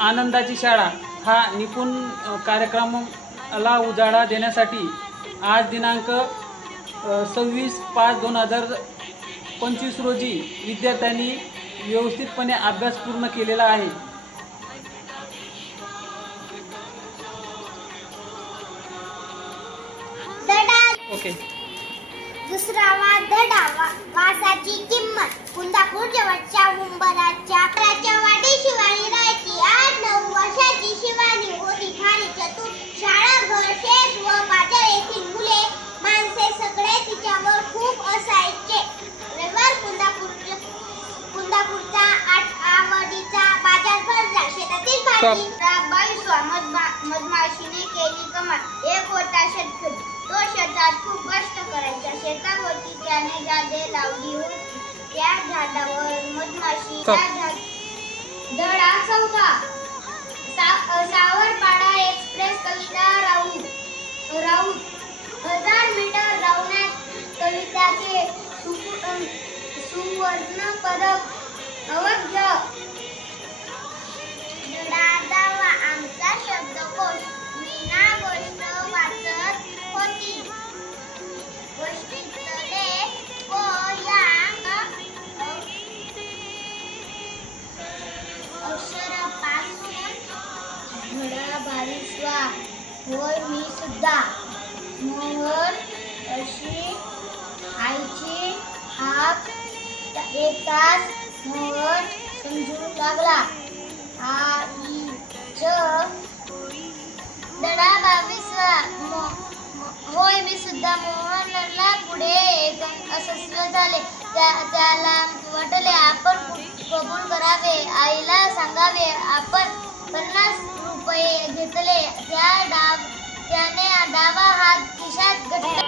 आनंदाची शाळा हा निपुण कार्यक्रमाला उजाळा देण्यासाठी आज दिनांक 26/5/2025 रोजी विद्यार्थ्यांनी व्यवस्थितपणे अभ्यास पूर्ण केलेला आहे। ओके। दुसरा धडा वासाची किंमत। कुंदापूर जवळच्या उंबराच्या वाडी शिवानी राहायची। 8-9 वर्षाची शिवानी होती फारी चतुर। शाळा, घर, शेत व बाजार येथील मुले माणसे सगळे तिच्यावर खूप असायचे। रविवार कुंदापूरचा आवडीचा बाजार भरला। शेतातील भाजी मधमाशीने केली कमाल। एक होता शेतकरी, तो शेतात खूप कष्ट करायचा। शेतावरती त्याने झाडे लावली होती, त्या झाडावर मधमाशी। धडा 4 सावरपाडा एक्सप्रेस। कविता राऊत। 1000 मीटर धावण्यात कविताचे सुवर्ण पदक अवघ। धडा 10 आमचा शब्दकोश। मीना गोष्ट वाचत होती। गोष्टीतले अक्षरापासून धडा 22 होय मी सुद्धा। मोहर अशी आईची हाक येताच मोहर समजू लागला। आईचं धडा 22 होय मी सुद्धा। मोहनला पुढे अस्वस्थ झाले। त्याला वाटले आपण कबूल करावे, आईला सांगावे। आपण 50 रुपये घेतले। त्याने डावा हात खिशात घातला।